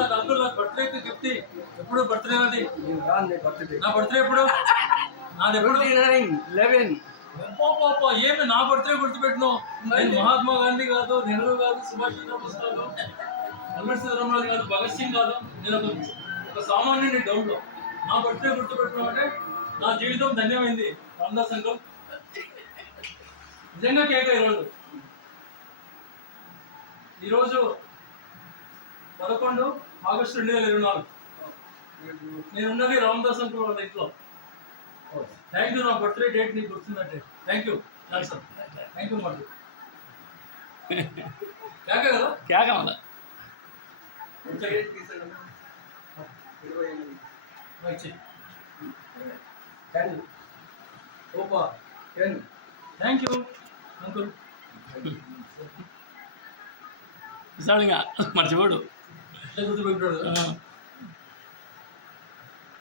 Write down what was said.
నాకు అంకుల్ నాకు బర్త్డేకి గిఫ్ట్ ఎప్పుడు బర్త్డే అది నా బర్త్డే ఎప్పుడు నాది ఎప్పుడు 11 ఏమి నా బర్త్డే గుర్తుపెట్టినావు నేను మహాత్మా గాంధీ కాదు నెహ్రూ కాదు సుభాష్ చంద్రబోస్ కాదు అల్లూరి సీతారామరాజు కాదు భగత్ సింగ్ కాదు నేను ఒక సామాన్యుడి డౌన్లో నా బర్త్డే గుర్తుపెట్టినావు అంటే నా జీవితం ధన్యమైంది రామదాస్ అంకుల్ నిజంగా కేక ఈరోజు 11 ఆగస్టు 2024 నేనున్నది రామదాస్ అంకుల్ వాళ్ళ ఇంట్లో థ్యాంక్ యూ నా బర్త్డే డేట్ నీకు గుర్తుందంటే thank you sir thank you మాకు కేక కదా కేక మళ్ళా థ్యాంక్ యూ అంకుల్ మర్చిపోడు గుర్తుపెట్టాడు